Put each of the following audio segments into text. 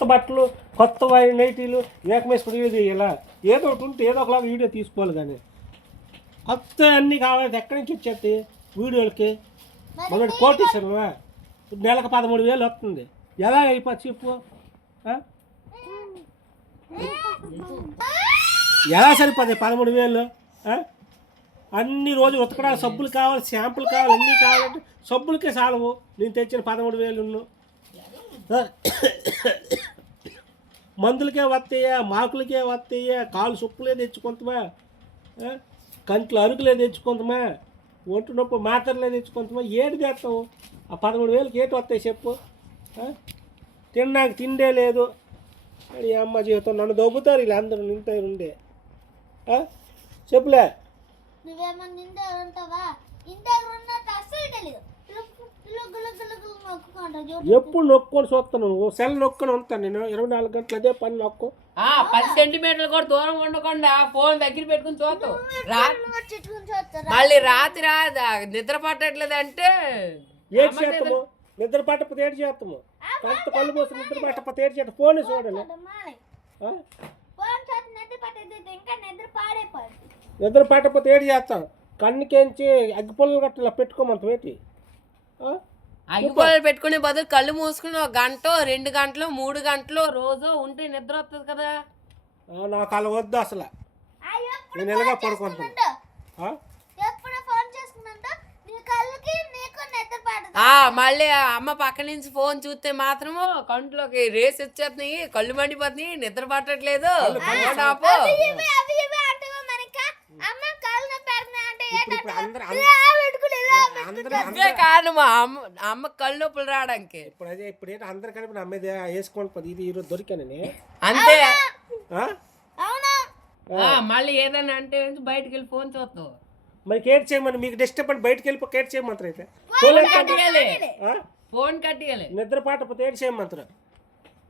కొత్త బట్టలు కొత్త నైటీలు ఏకమేసుకుని వీడియో చేయాలా? ఏదో ఒకటి ఉంటే ఏదో ఒకలాగా వీడియో తీసుకోవాలి. కానీ కొత్త అన్నీ కావాలి. ఎక్కడి నుంచి వచ్చేది వీడియోలకి? మన కోటేశ్వరమా నెలకు 13,000 వస్తుంది. ఎలా అయిపోతుంది చెప్పు? ఎలా సరిపోతాయి 13,000? అన్ని రోజు ఉతకడానికి సబ్బులు కావాలి, షాంపులు కావాలి, అన్నీ కావాలంటే సబ్బులకే చాలవు. నేను తెచ్చిన 13,000 మందులకే వస్తాయా, మాకులకే వస్తాయా, కాలు సొప్పులే తెచ్చుకుంటామా, కంట్లో అరుకులే తెచ్చుకుంటామా, ఒంటి నొప్పి మాత్రలే తెచ్చుకుంటామా? ఏడు తెస్తావు? ఆ 13,000కి ఏటి వస్తాయి చెప్పు? తినడానికి తిండే లేదు. అది అమ్మ జీవితం నన్ను దొబ్బుతారు వీళ్ళందరూ ఇంత ఉండే. చెప్పులే ఎప్పుడు నొక్కొని చూస్తాను. సెల్ నొక్కొని ఉంటాను నేను 24 గంటలు. అదే పని నొక్కు. 10 సెంటీమీటర్లు కూడా దూరం ఉండకుండా ఫోన్ దగ్గర పెట్టుకుని చూస్తావు. మళ్ళీ రాత్రి నిద్ర పట్టట్లేదు అంటే ఏడు చేస్తాము. నిద్ర పట్టకపోతే ఏడు చేస్తాము. కొంత కళ్ళు పోసి నిద్ర పట్టకపోతే ఏడు చేస్తాం. ఫోన్ చూడండి. నిద్ర పట్టకపోతే ఏడు చేస్తాం. కన్నుకేంచి అగ్గిపుల్లలు గట్ట పెట్టుకోమంత ఏంటి? అగ్గిపుల్లలు పెట్టుకునే బదులు కళ్ళు మూసుకుని 1 గంట 2 గంటలు 3 గంటలు రోజు ఉంటే నిద్ర వస్తుంది కదా. నాకు అలా వద్దు అసలు. నేను ఎలాగా పడుకుంటాను. మళ్ళీ అమ్మ పక్క నుంచి ఫోన్ చూస్తే మాత్రము కంట్లోకి రేస్ వచ్చేస్తున్నాయి, కళ్ళు మండిపోతున్నాయి, నిద్ర పట్టట్లేదు. కారణం అమ్మ కళ్ళు నొప్పులు రావడానికి. ఇప్పుడు అందరు కలిపి నా మీద వేసుకోండి. ఇది ఈరోజు దొరికానని అంతే. మళ్ళీ ఏదైనా అంటే బయటకు వెళ్ళి ఫోన్ చూస్తావు. మరి కేట్ చేయమని మీకు డిస్టర్బ్ అని బయటకు వెళ్ళిపో. కేట్ చేయమంటారు అయితే ఫోన్ కట్టియాలి. నిద్ర పాటపోతే ఏడు చేయమంటారు.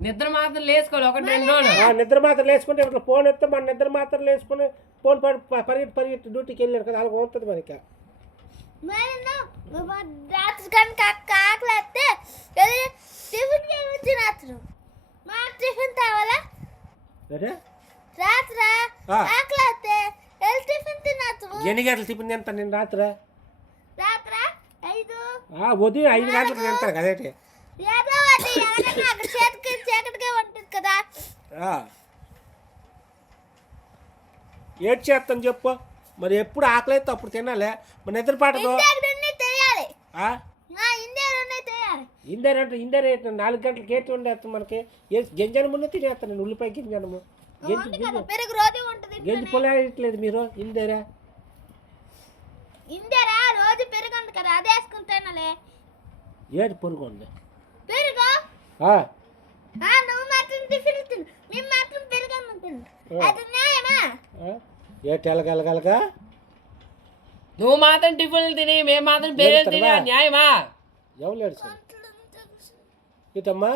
నిద్ర మాత్రం లేసుకోవాలి 1-2 రోజులు. నిద్ర మాత్రం లేసుకుంటే ఇట్లా ఫోన్ ఎత్తే మన నిద్ర మాత్రం లేసుకుని ఫోన్ పరిగెట్టి డ్యూటీకి వెళ్ళారు కదా. అలా ఉంటుంది మనకి. ఎన్ని గంటలు టిఫిన్ తింటాను నేను? రాత్రి ఉదయం 5 గంటలకు తింటాను కదేటి. ఏడు చేస్తాను చెప్పు. మరి ఎప్పుడు ఆకలి అయితే అప్పుడు తినాలి. మరి నిద్ర పాటదు. ఇందే 4 గంటలకి ఏటి ఉండేస్తాం మనకి. గింజనము తినేస్తాను నేను. ఉల్లిపాయ గింజనము గంజి పొలేయట్లేదు మీరు. ఇందేరా రోజు పెరుగు కదా, అదే వేసుకుంటానులే. ఏది పొరుగు ఉంది? పెరుగు నువ్వు మాత్రం టిఫిన్ తిను, మేము మాత్రం పెరుగు అమ్ముతుంది. అది న్యాయమా? ఏటి ఎలగలగలగా నువ్వు మాత్రం టిఫిన్లు తిని మేము మాత్రం పెరుగు తిని న్యాయమా? ఎవరు సార్ ఇటమ్మా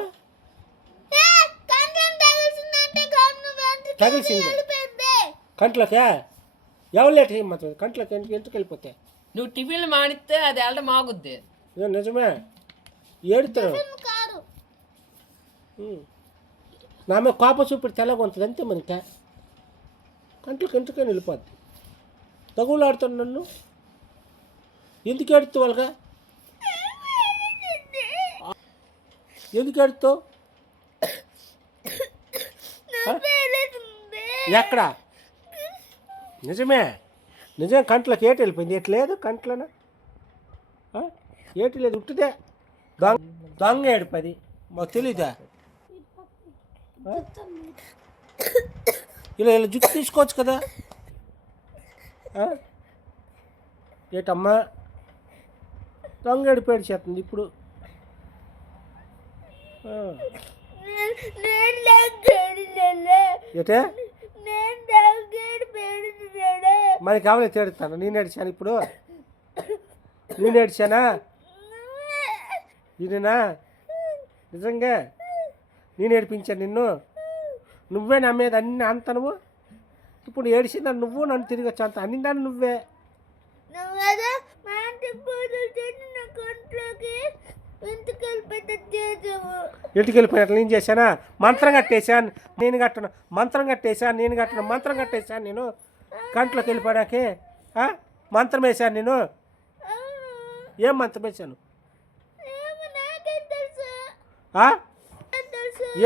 తగిలిసింది కంట్లోకే. ఎవరు లేట్ మాత్రం కంట్లోకి ఎందుకు వెళ్ళిపోతే? నువ్వు టిఫిన్లు మానిస్తే అది వెళ్ళడం మాగుద్ది. నిజమే. ఏడుతాను నా మీద కోప చూపిడి తెల్లగా ఉంటుంది అంతే. మనకి కంట్లోకి ఎందుకని వెళ్ళిపోద్ది. తగులు ఆడుతాను నన్ను. ఎందుకు ఏడుతావు వాళ్ళగా? ఎందుకు ఏడుతావు? ఎక్కడ? నిజమే కంట్లోకి ఏటి వెళ్ళిపోయింది. ఏటి లేదు కంట్లోనా? ఏటి లేదు. ఉట్టిదే దొంగ ఏడిపది మాకు తెలీదా? ఇలా జుట్టు తీసుకోవచ్చు కదా. ఏటమ్మా దొంగ ఏడిపోయాడు చేస్తుంది ఇప్పుడు. ఏటే మరి కావాలి తేడుతాను. నేను ఏడిచాను ఇప్పుడు? నేను ఏడిచానా? ఇదేనా నిజంగా? నేను ఏడిపించాను నిన్ను? నువ్వే నా మీద అన్ని అంతనువు. ఇప్పుడు ఏడిచిందా నువ్వు? నన్ను తిరిగి వచ్చి అంత అన్నిందాన్ని నువ్వే. ఇంటికి వెళ్ళిపోయినట్లు నేను చేశానా? మంత్రం కట్టేశాను నేను కట్టను, మంత్రం కట్టేశాను నేను కట్టను, మంత్రం కట్టేశాను నేను కంట్లోకి వెళ్ళిపోయాకే. మంత్రం వేశాను నేను. ఏం మంత్రం వేశాను?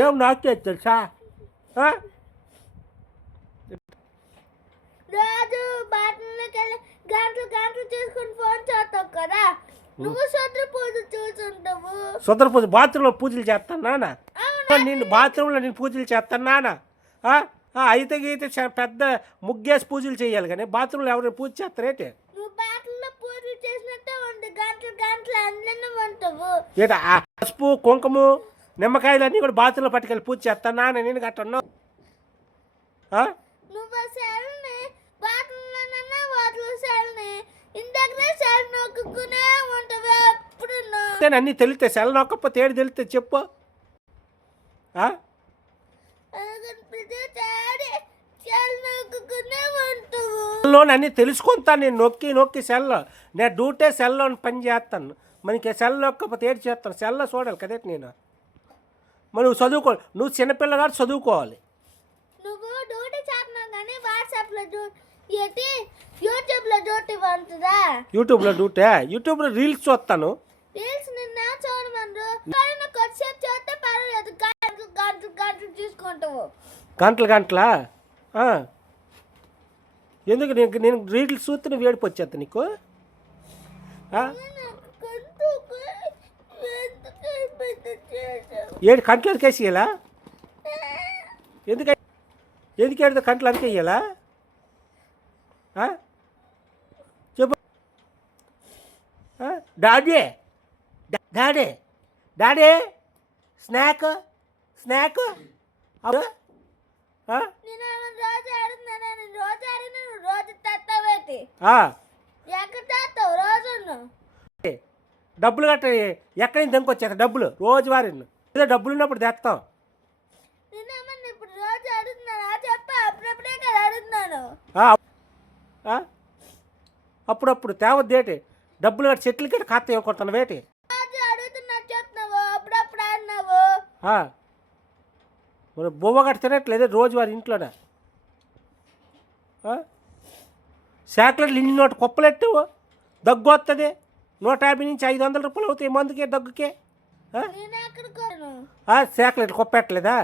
ఏం నాకే తెలుసా? రాజు బాత్రూంలోకి వెళ్ళి గంటలు గంటలు చూసుకుని ఫోన్ చేస్తావు కదా, నువ్వు శత్రు పూజ చూసుంటావు. శుద్ర పూజ బాత్రూంలో పూజలు చేస్తాను నాన్న. నేను బాత్రూంలో నేను పూజలు చేస్తాను నాన్న. అయితే గీతే పెద్ద ముగ్గేసి పూజలు చేయాలి కానీ బాత్రూంలో ఎవరైనా పూజ చేస్తారేంటి? నువ్వు బాత్రూంలో పూజలు చేసినట్టే ఉంది, గంటలు గంటలు అందులోనే ఉంటావు. ఏట పసుపు కుంకుమ నిమ్మకాయలు అన్నీ కూడా బాత్రూంలో పట్టుకెళ్ళి పూజ చేస్తాను నాన్న. నేను కట్టను. నువ్వు సెల్ని బాత్రూంలోనన్నా వాటర్ సెల్ని ఇందాక సెల్ నొక్కునే ఉంటావు ఎప్పుడు. అన్నీ తెలితే సెల్ నొక్కపోతే ఏడు తెలితే చెప్పు. అన్నీ తెలుసుకుంటాను నేను నొక్కి నొక్కి సెల్లో. నేను డ్యూటే సెల్లో పని చేస్తాను. మనకి సెల్ నొక్కపోతే ఏడు చేస్తాను. సెల్లో చూడాలి కదే నేను. మరి నువ్వు చదువుకో, నువ్వు చిన్నపిల్లగాడు చదువుకోవాలి. నువ్వు డ్యూటీ చేస్తున్నావు కానీ వాట్సాప్లో ఏంటి యూట్యూబ్లో డ్యూటీ వంతుదా? యూట్యూబ్లో డ్యూటీ, యూట్యూబ్లో రీల్స్ చూస్తాను. రీల్స్ నిన్న చూడమన్నారు, కొద్దిసేపు చూస్తే పర్వాలేదు, గంటలు గంటలు గంటలు చూసుకుంటావు. గంటలు గంటలా? ఎందుకు నేను రీల్స్ చూస్తే నువ్వు ఏడుపు వచ్చేస్తా నీకు? ఏడు కంట్లకి వేసేయాలా? ఎందుకు ఏడుతో కంట్లు అందుకే వేయాలా? చెప్పు. Daddy daddy daddy snack snack. రోజు ఆడుతున్నాను, రోజు ఆడినా రోజు తెస్తావేటి? ఎక్కడ తెస్తావు రోజు? డబ్బులు గట్ట ఎక్కడి నుంచి దొంగకొచ్చేస్తా డబ్బులు రోజువారీ. ఏదో డబ్బులు ఉన్నప్పుడు తెస్తాం. నేనేమన్నా ఇప్పుడు రోజు అడుగుతున్నాను చెప్ప, అప్పుడప్పుడే కదా అడుగుతున్నాను. అప్పుడప్పుడు తేవద్దేటి డబ్బులు గట్ట చెట్లు గట్ట ఖాతా ఇవ్వకుంటున్నావు వేటి? రోజు అడుగుతున్నా చెప్తున్నావు, అప్పుడప్పుడు అన్నావు. మరి బొవ్వ గట్ట తినట్లేదు రోజువారీ ఇంట్లోనే. చాక్లెట్లు ఇన్ని నోటి కుప్పలెట్టావు, దగ్గు వస్తుంది. 150 నుంచి 500 రూపాయలు అవుతాయి మందుకే దగ్గుకే. చాక్లెట్లు కుప్పెట్టలేదా?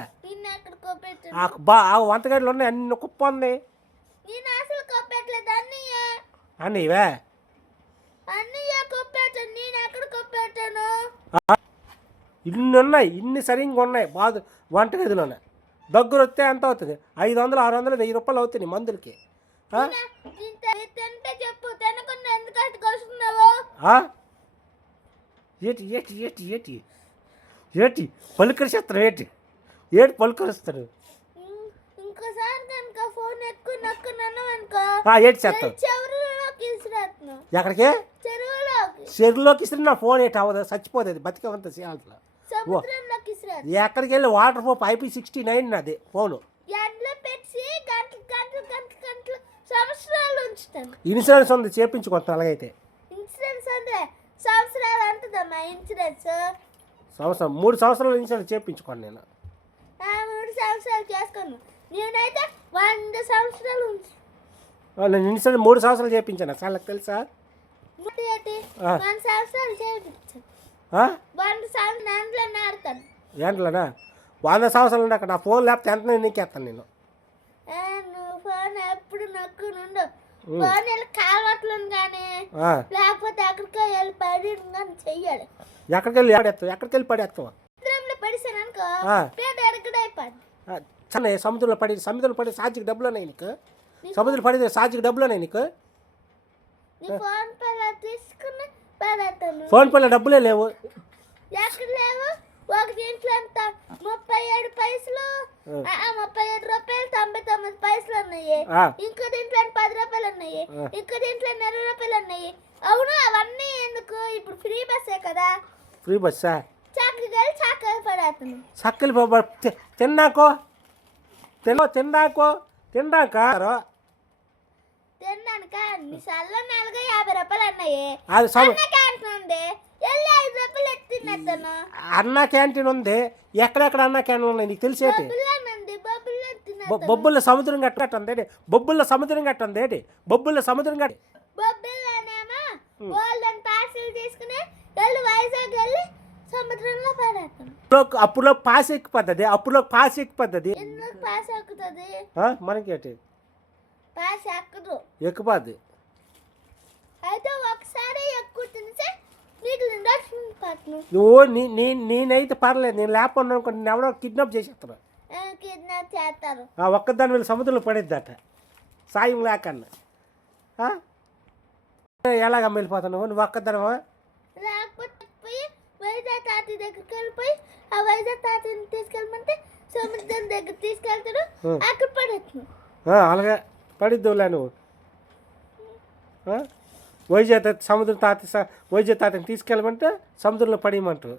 వంతగడ్డలు ఉన్నాయి, అన్ని కుప్ప ఉంది. అన్నీవే ఇన్ని ఉన్నాయి, ఇన్ని సరిగ్గా ఉన్నాయి వంటగదిలోనే. దగ్గర వస్తే ఎంత అవుతుంది? 500, 600, 1000 రూపాయలు అవుతాయి మందులకి. ఏటి ఏటి ఏటి ఏటి ఏటి పలుకరిస్తారు? ఏటి ఏటి పలుకరిస్తారు? ఏటి చేస్తావు? ఎక్కడికి? చెరువులోకి ఇస్తే నా ఫోన్ ఏటి అవ్వదు, చచ్చిపోతుంది బతికేవంత చేయాలి. ఎక్కడికి వెళ్ళి వాటర్ ప్రూఫ్ IP69 నాది ఫోను. ఇన్సూరెన్స్ ఉంది, చేయించుకుంటాను. అలాగైతే సంవత్సరం 3 సంవత్సరాలు ఇన్సూరెన్స్ చేయించుకోండి. నేను 3 సంవత్సరాలు చేసుకోను, నేనైతే 100 సంవత్సరాలు నేను ఇన్సూరెన్స్ 3 సంవత్సరాలు చేయించాను. చాలా తెలుసా? 1 సంవత్సరాలు చేయించాను. ఏంట్లనా 100 సంవత్సరాలు ఉండే అక్కడ నా ఫోన్ లేకపోతే ఎంత నీకేస్తాను నేను. నువ్వు ఫోన్ ఎప్పుడు నొక్కునుండు, ఫోన్ వెళ్ళి కావట్లు కానీ లేకపోతే ఎక్కడికో వెళ్ళి పడి కానీ చెయ్యాలి. ఎక్కడికి వెళ్ళి పడేస్తావా? పడిసాను అనుకో అయిపోద్ది. సముద్రంలో పడి సాజికి డబ్బులు ఉన్నాయి నీకు? సముద్రంలో పడి సాజికి డబ్బులు ఉన్నాయి నీకు? ఫోన్ పేలో తీసుకుని పడేస్తాను. ఫోన్ పేలో డబ్బులే లేవు. ఎక్కడ లేవు? ఒక దీంట్లో ఎంత 37 పైసలు, 37 రూపాయలు 99 పైసలు ఉన్నాయి. ఇంకో దీంట్లో 10 రూపాయలు ఉన్నాయి. ఇంకో దీంట్లో 20 రూపాయలు ఉన్నాయి. అవును, అవన్నీ ఎందుకు? ఇప్పుడు ఫ్రీ బస్సే కదా. ఫ్రీ బస్సా? చక్కలు పడేస్తాను. చక్కలు తిన్నాకో తిన్నాక తినడానిక నీ సల్ల 50 రూపాయలు అన్నాయి. అంటుంది వెళ్ళి 5 రూపాయలు ఎత్తినతను అన్నా క్యాంటీన్ ఉంది, ఎక్కడెక్కడ అన్నా క్యాంటీన్ ఉన్నాయి నీకు తెలిసేటి? బొబ్బులండి బొబ్బులు ఎత్తిన బొబ్బుల సముద్రం కట్టండి ఏంటి? బొబ్బుల సముద్రం కట్టండి ఏంటి? బొబ్బుల సముద్రం కట్టి బొబ్బులనేమో గోల్డెన్ పార్సల్ తీసుకుని వెళ్ళి వైజాగ్ వెళ్ళి సముద్రంలో పడేస్తాం. అప్పుడులో పాస్ ఎక్కి పద్ధతి, అప్పుడులో పాస్ ఎక్కి పద్ధతి ఎందుకు పాస్ ఎక్కుతుంది? మనకేటి పాస్ ఎక్కదు. ఎక్కిపోద్ది. అయితే ఒకసారి ఎక్కువ తినితే మిగిలిన దర్శనం పట్నం నువ్వు నేనైతే పర్లేదు, నేను లేకపోతే అనుకో నేను ఎవరో కిడ్నాప్ చేసేస్తాను. కిడ్నాప్ చేస్తారు. ఒక్కదాని వెళ్ళి సముద్రంలో పడేద్దట సాయం లేకన్నా. ఎలాగ వెళ్ళిపోతావు నువ్వు ఒక్కదానివా? లేకపోతే పోయి వైజాగ్ తాత దగ్గరికి వెళ్ళిపోయి ఆ వైజాగ్ తాతని తీసుకెళ్ళమంటే సముద్రం దగ్గర తీసుకెళ్తాడు, అక్కడ పడేస్తున్నావు. అలాగే పడిద్దులే నువ్వు. వైజాగ్ సముద్రం వైజాగ్ తాతని తీసుకెళ్ళమంటే సముద్రంలో పడేయమంటావు.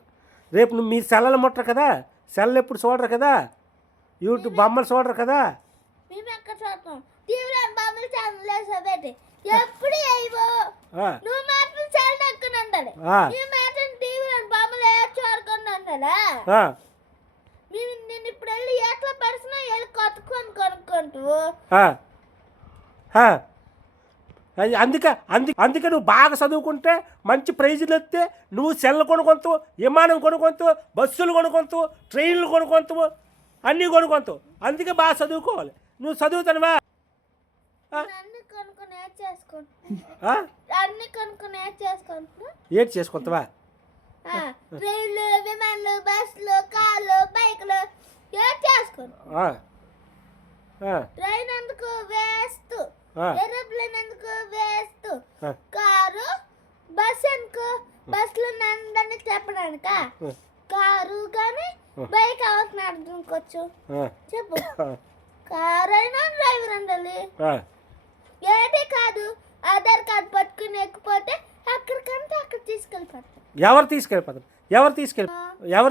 రేపు నువ్వు మీరు సెల్లలు ముట్టరు కదా, సెల్లలు ఎప్పుడు చూడరు కదా, యూట్యూబ్ బొమ్మలు చూడరు కదా. మేము ఎక్కడ చూడతాం? టీవీలో బొమ్మలు ఛానల్ వేసాబెట్టి ఎప్పుడు అయ్యో నువ్వు మాత్రం చాలా ఎక్కువ ఉండాలి. మేము మాత్రం టీవీలో బొమ్మలు చూడకుండా ఉండాలా? మేము నేను ఇప్పుడు వెళ్ళి ఎట్లా పరిచినా వెళ్ళి కొట్టుకొని కొనుక్కుంటూ అందుకే నువ్వు బాగా చదువుకుంటే మంచి ప్రైజులు వస్తే నువ్వు సెల్ కొనుక్కొంతావు, విమానం కొనుక్కొంతావు, బస్సులు కొనుక్కొంతావు, ట్రైన్లు కొనుక్కొంతావు, అన్నీ కొనుక్కొంతావు. అందుకే బాగా చదువుకోవాలి. నువ్వు చదువుతానువా? అన్ని కొనుక్కొని ఏడ్ చేసుకుంటావా? ట్రైన్లు, విమానాలు, బస్సులు, కార్లు, బైకులు ఏడ్ చేసుకుంటా. ట్రైన్ ఎందుకు వేస్తూ, ఏరోప్లేన్ ఎందుకు వేస్తూ, కారు బస్ ఎందుకు, బస్సులో అందరినీ చెప్పడానిక? కారు కానీ బైక్ అవసరం అనుకోవచ్చు. చెప్పు. కారు అయినా డ్రైవర్ ఉండాలి. ఏది కాదు ఆధార్ కార్డు పట్టుకుని ఎక్కిపోతే అక్కడికంటే అక్కడ తీసుకెళ్ళిపోతారు. ఎవరు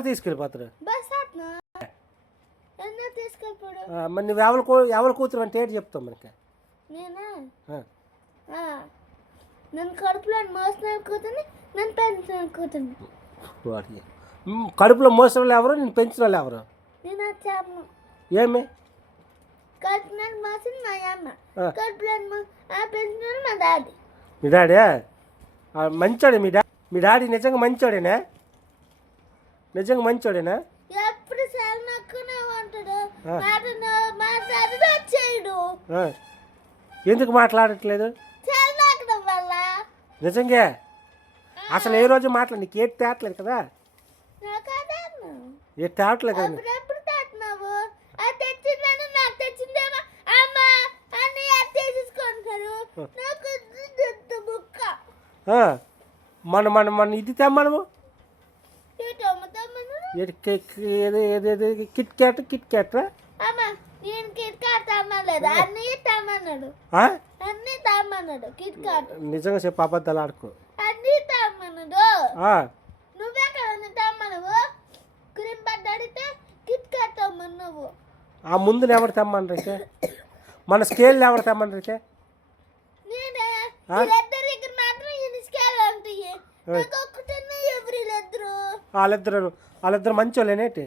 తీసుకెళ్ళిపోతారు? బస్ అట్నా ఎందుకు తీసుకెళ్ళిపోడు? మరి నువ్వు ఎవరు కూతురు అంటే ఏంటి చెప్తావు మనకి? నేనా? నన్ను కడుపులో మోసిన కూతుని, నన్ను పెంచిన కూతుని. కడుపులో మోసిన వాళ్ళు ఎవరు, నేను పెంచిన వాళ్ళు ఎవరు? నేను చెప్పను. ఏమి కడుపులో మోసిన మా అమ్మ, కడుపులో పెంచిన మా డాడీ. మీ డాడీ మంచోడే? మీ డాడీ నిజంగా మంచోడేనా? ఎప్పుడు సెల్ నక్కునే ఉంటాడు, మాట్లాడు వచ్చేయడు. ఎందుకు మాట్లాడట్లేదు? సెల్ నక్కడం వల్ల. నిజంగా అసలు ఏ రోజు నీకు ఏది తేటలేదు కదా? ఏ తేటలేదు కదా? ఎప్పుడు తేతున్నావు? అది తెచ్చిందని నాకు తెచ్చిందేమో అమ్మ అని తీసేసుకుంటారు. నాకు బుక్క మన ఇది తెమ్మనము కిట్ క్యాట్ అమ్మ. నేను కిట్ క్యాట్ తమ్మలేదు, అన్నీ తమ్మన్నాడు. అన్నీ తమ్మన్నాడు కిట్ క్యాట్. నిజంగా చెప్పు, అబద్ధాలు ఆడుకో. అన్నీ తమ్మన్నాడు. నువ్వే కదా తమ్మనువు. క్రీమ్ బట్ట అడిగితే కిట్ క్యాట్ తమ్మన్నావు. ఆ ముందు ఎవరు తెమ్మనరైతే? మన స్కేల్ ఎవరు తెమ్మనరైతే? నేనే. వీళ్ళిద్దరి దగ్గర మాత్రం ఈ స్కేల్ ఉంటాయి. నాకు ఒక్కటన్నా ఎవరిద్దరు? వాళ్ళిద్దరు మంచోళ్ళేనేటి?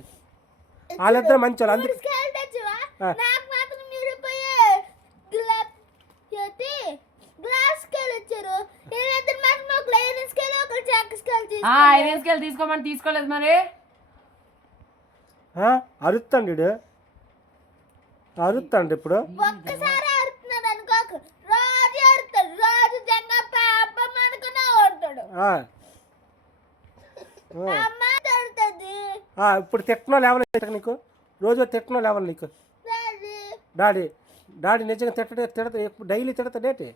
వాళ్ళిద్దరు మంచోళ్ళు. అందుకే స్కేల్ తెచ్చువా? నాకు మాత్రం మీరు పోయే గ్లాస్ స్కేల్ ఇచ్చారు. వీళ్ళిద్దరు మాత్రం ఒక ఐరన్ స్కేల్, ఒక చాక్ స్కేల్ ఐరన్ స్కేల్ తీసుకోమని తీసుకోలేదు మరి. అరుస్తాండు ఇప్పుడు. ఒక్కసారి అరుతున్నాడు అనుకోకు, రోజు అరుతాడు. రోజు జంగా పాప అనుకున్నా ఉంటాడు. అమ్మ తడుతుంది. ఇప్పుడు తిట్టనోళ్ళు ఎవరు నీకు? రోజు తిట్టనోళ్ళు ఎవరు నీకు? డాడీ నిజంగా తిడతా డైలీ తిడతాడేటి?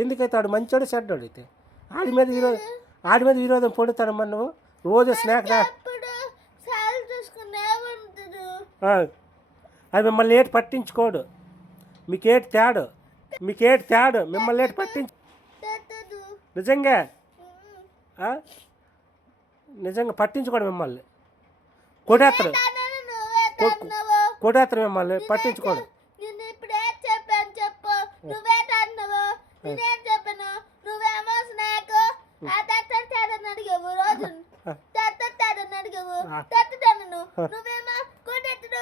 ఎందుకైతే ఆడు మంచోడు చెడ్డాడు అయితే ఆడి మీద విరోధం పొడుతాడమ్మా నువ్వు. రోజు స్నాక్ అది మిమ్మల్ని ఏటి పట్టించుకోడు. మీకేటి తేడు మిమ్మల్ని ఏటి పట్టించు. నిజంగా పట్టించుకోడు మిమ్మల్ని. కొట్టేస్తారు మిమ్మల్ని, పట్టించుకోడు. తట్టుతాను నువ్వేమో కొట్టెత్తుడు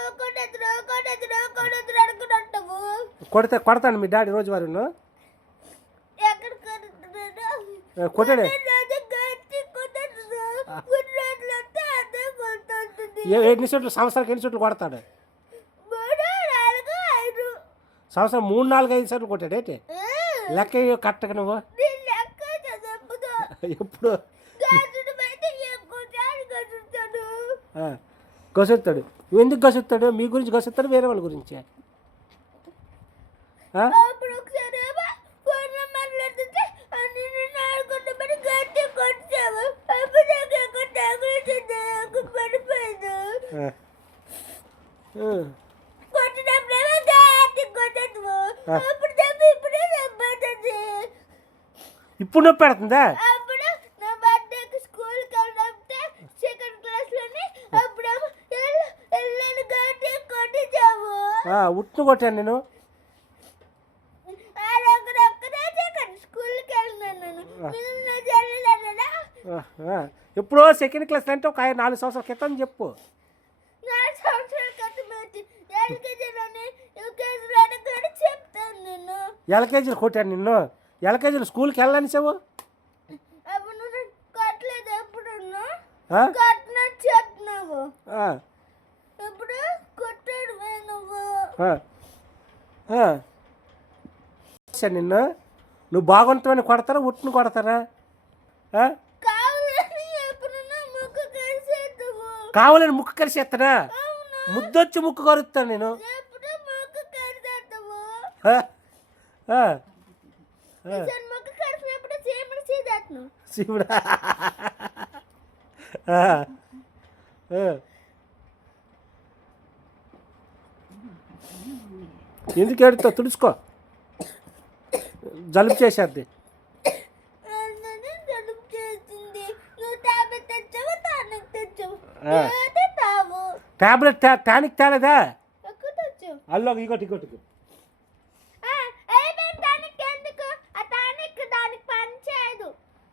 అనుకుంటావు. కొడతాను మీ డాడీ రోజువారీ ఎక్కడ కొడుతున్నాడు కొట్టాడే ఎన్ని చోట్ల సంవత్సరానికి ఎన్ని చోట్ల కొడతాడు? సంవత్సరం 3, 4, 5 సార్లు కొట్టాడు ఏంటి? లెక్క కట్టక నువ్వు ఎప్పుడు గసుతాడు. ఎందుకు గసుతాడు? మీ గురించి గసుతాడు, వేరే వాళ్ళ గురించి? ఇప్పుడు నొప్పి పెడుతుందా? ఉట్టు కొట్టాను నేను. ఎప్పుడో సెకండ్ క్లాస్ అంటే ఒక 4 సంవత్సరాల క్రితం చెప్పు. ఎల్కేజీలు కొట్టాను నిన్ను. ఎల్కేజీలు స్కూల్కి వెళ్ళనిసావు. నిన్ను నువ్వు బాగుంటావని కొడతారా, ఉట్టును కొడతారా? కావాలని ముక్కు కరిసేస్తానా? ముద్దొచ్చి ముక్కు కరుస్తాను నేను. శివుడా ఎందుకు ఏడుతావు? తుడుచుకో, జలుబు చేసేద్ది. Tablet tonic తేలేదా? అల్లో ఇగోటి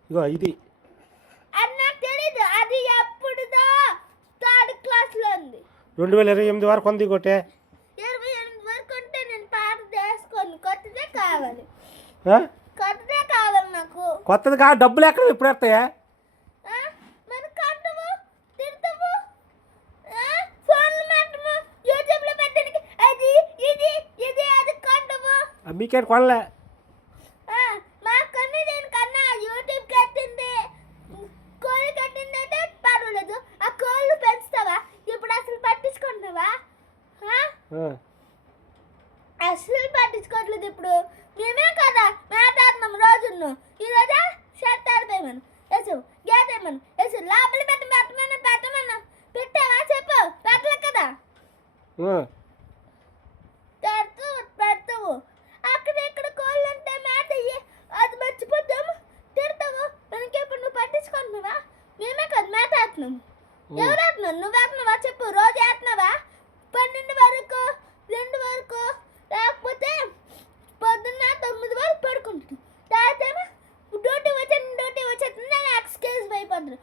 ఇగో ఇది. అది ఎప్పుడుదో 3rd క్లాస్లో ఉంది. 2028 వరకు ఉంది. ఇంకోటే 28 వరకు ఉంటే నేను పాత చేసుకోను. కొత్తదే కావాలి నాకు. కొత్తది కాదు. డబ్బులు ఎక్కడ ఇప్పుడు వస్తాయా? మరి కట్టవు, తిడతావు, ఫోన్లు పెట్టము, యూట్యూబ్లో పెట్టడానికి అది ఇది అది కట్టవు. మీకేంటి కొనలే? మా కన్నా నేను కన్నా యూట్యూబ్ కట్టింది, కోళ్ళు కట్టింది అయితే పర్వాలేదు. ఆ కోళ్ళు పెంచుతావా? ఇప్పుడు అసలు పట్టించుకుంటున్నావా? అసలు పట్టించుకోవట్లేదు. ఇప్పుడు మేమే కదా మాట్లాడుతున్నాం రోజును. ఈరోజు షర్ట్ ఆడిపోయామను వేసు, గేట్ వేయమను వేసు, లోపలి పెట్టమన్నా పెట్టావా? చెప్పు. పెట్టలేదు కదా. పెడతావు. అక్కడ ఇక్కడ కోళ్ళు ఉంటే మేత అయ్యి అది మర్చిపోతాము, తిడతావు. మనకి ఇప్పుడు నువ్వు పట్టించుకుంటున్నావా? మేమే కదా మేత వేస్తున్నాము. ఎవరు వేస్తున్నావు? నువ్వు వేస్తున్నావా? చెప్పు. రోజు వేస్తున్నావా? 12 వరకు, 2 వరకు, లేకపోతే పొద్దున్న 9 వరకు పడుకుంటున్నాను. తర్వాత ఏమో డ్యూటీ వచ్చేస్తుంది నేను ఎక్స్క్యూజ్ అయిపోతున్నాను.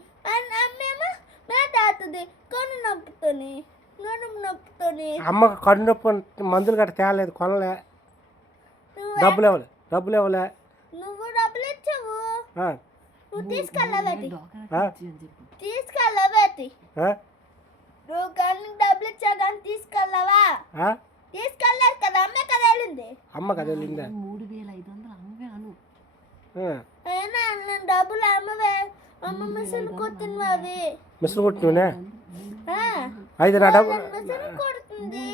అమ్మేమో మేత వేస్తుంది కన్ను నొప్పుతోని, నడుము నొప్పుతోని. అమ్మకు కన్ను నొప్పి మందులు గట్ట తేలేదు, కొనలే. డబ్బులు ఇవ్వలే. నువ్వు డబ్బులు ఇచ్చావు. నువ్వు తీసుకెళ్ళబెట్టి నువ్వు కానీ డబ్బులు ఇచ్చావు కానీ తీసుకెళ్ళవా? తీసుకెళ్ళలేదు కదా. అమ్మే కదా వెళ్ళింది. అమ్మ కదా వెళ్ళిందా? 3500 అమ్మవే అను. అయినా నేను డబ్బులు అమ్మవే. అమ్మ మిషన్ కొట్టినవి అవి. మిషన్ కొట్టినవే? మిషన్ అయితే నా డబ్బు కొడుతుంది.